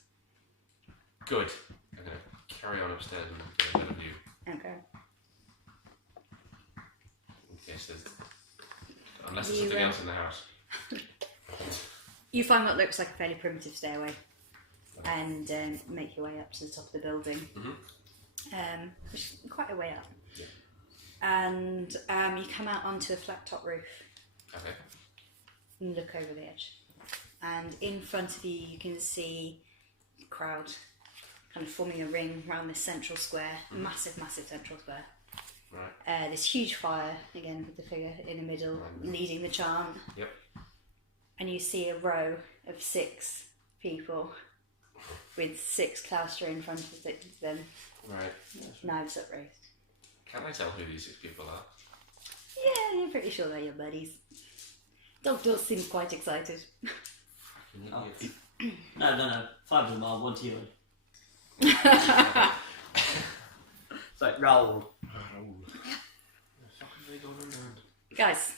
Good. I'm going to carry on upstairs and get a better view. Okay. In case there's... Unless there's You, something else in the house. You find what looks like a fairly primitive stairway, and make your way up to the top of the building, which is quite a way up. Yeah. And you come out onto a flat top roof Okay. and look over the edge. And in front of you, you can see the crowd kind of forming a ring around this central square, massive central square. Right. This huge fire, again with the figure in the middle, leading the chant. Yep. And you see a row of 6 people with 6 Claustra in front of them, Right. knives upraised. Can I tell who these 6 people are? Yeah, you're pretty sure they're your buddies. Dog Doors seems quite excited. Fucking Oh. idiots. No. 5 of them are, 1 to you. So, roll. Guys,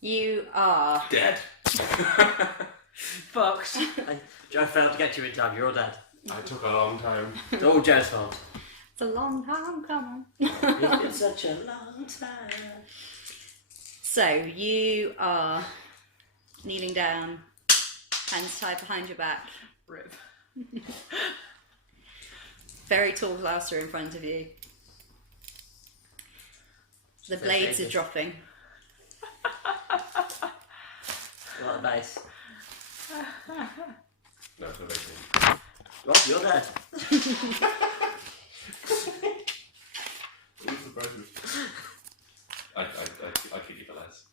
you are Dead. Fucked. Joe failed to get you in time, you're all dead. I took a long time. It's all Joe's fault. It's a long time coming. It's been such a long time. So you are kneeling down, hands tied behind your back. Rip. Very tall Gloucester in front of you. The So blades are shapeless. dropping. What a base. No, it's not very cool. Rob, you're dead. Who's the brother? I kick you for less.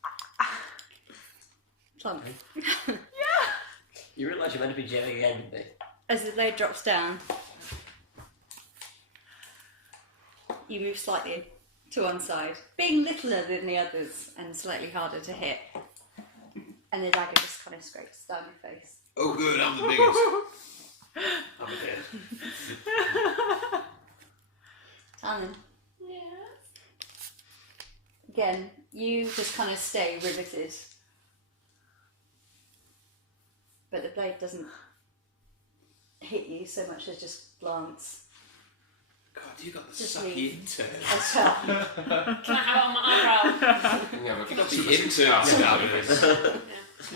Plump. You realise you're meant to be jamming again with me. As the blade drops down, you move slightly to one side, being littler than the others and slightly harder to hit. And the dagger just kind of scrapes down your face. Oh, good, I'm the biggest. I'm dead. Talon, Yeah. again, you just kind of stay riveted. But the blade doesn't hit you so much as just glance. God, you got the Just sucky leave. intern. As well. Can I have it on my eyebrow? Yeah, but You got super the intern scar stab. on your face. Yeah.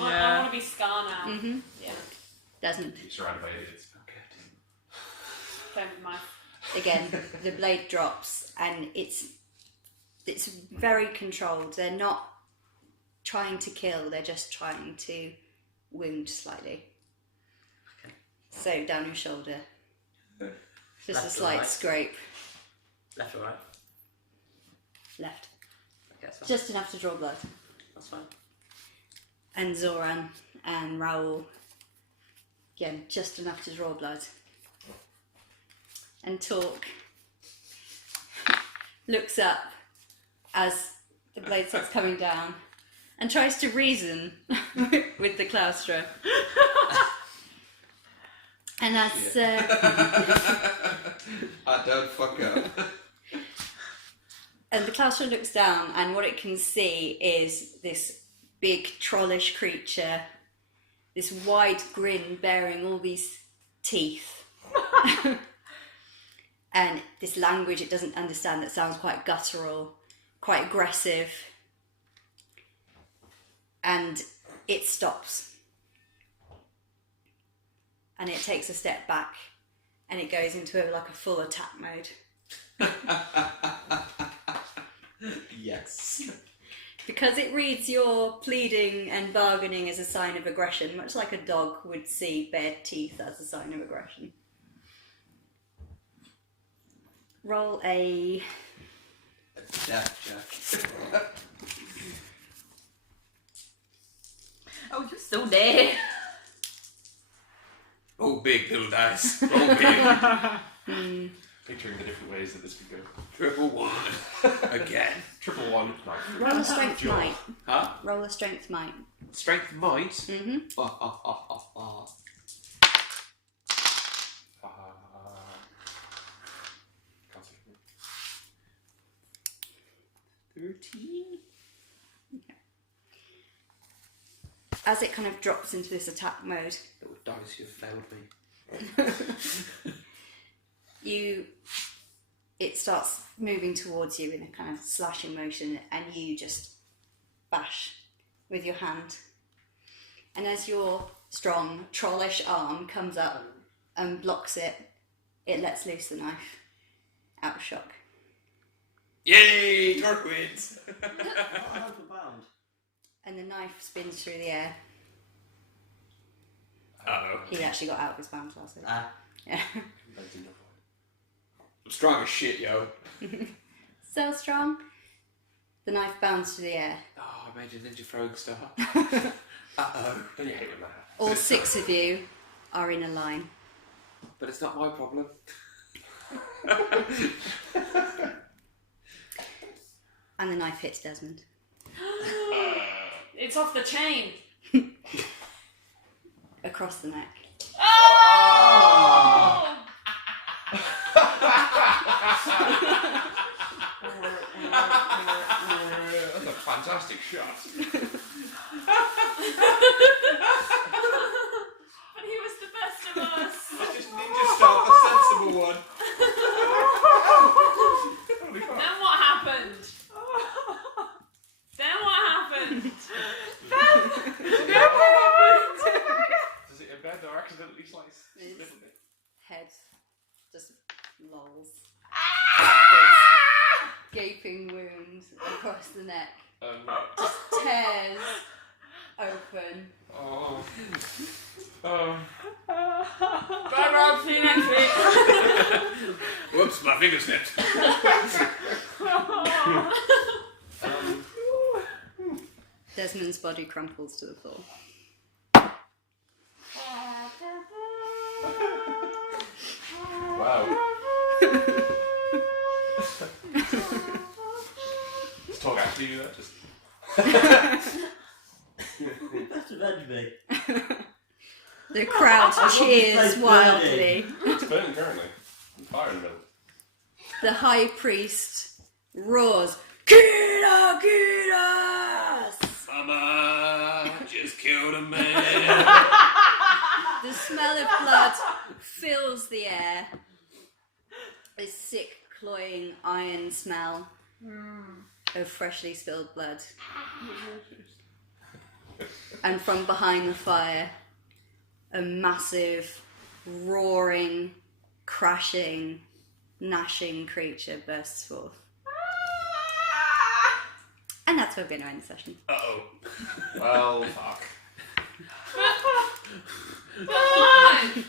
I Yeah. want to be Scar now. Mm-hmm. Yeah. Doesn't. You're surrounded by idiots. Same with my. Again, the blade drops and it's very controlled. They're not trying to kill, they're just trying to wound slightly. So down your shoulder. Just a Left or slight right? scrape. Left or right? Left. Okay, that's fine. Just enough to draw blood. That's fine. And Zoran and Raoul. Again, just enough to draw blood. And Talk looks up as the blade starts coming down and tries to reason with the Claustra. And as I don't fuck up. and the Claustra looks down, and what it can see is this big trollish creature, this wide grin bearing all these teeth. And this language it doesn't understand that sounds quite guttural, quite aggressive. And it stops. And it takes a step back and it goes into like a full attack mode. Yes. Because it reads your pleading and bargaining as a sign of aggression, much like a dog would see bared teeth as a sign of aggression. Roll a... Death check. Oh, you're still there. Oh, big little dice. Oh, big. Picturing the different ways that this could go. Triple 1. Again. Triple 1, knife. Roll a strength Jaw. might. Huh? Roll a strength might. Strength might. Mm-hmm. Can't see. 13? As it kind of drops into this attack mode, Little dice, you've failed me. it starts moving towards you in a kind of slashing motion, and you just bash with your hand. And as your strong, trollish arm comes up and blocks it, it lets loose the knife. Out of shock. Yay! Torque wins! Overbound. And the knife spins through the air. Uh-oh. He actually got out of his bound last week. Yeah. I'm strong as shit, yo. So strong. The knife bounds through the air. Oh, I made a ninja throwing star. Uh-oh. Don't you hate when that happens? All 6 of you are in a line. But it's not my problem. And the knife hits Desmond. It's off the chain. Across the neck. Oh! That's a fantastic shot. But he was the best of us. I just ninja start the sensible one. Holy fuck. Then what happened? Then what happened? Does it embed or accidentally slice? It's- a little bit? Head just lolls. Gaping wounds across the neck. Just tears open. Oh. Oh. Bye, Rob. See you next week. Whoops, my finger slipped. Desmond's body crumples to the floor. Wow. Does Tog actually do that? Just. Best avenge me. The crowd cheers Place wildly. It's burning currently. Fire in the middle. The high priest roars, "Kira, Kiras!" Mama just killed a man. The smell of blood fills the air. A sick, cloying iron smell of freshly spilled blood. And from behind the fire, a massive, roaring, crashing, gnashing creature bursts forth. And that's where we're going to end the session. Uh-oh. Well, fuck. Come on!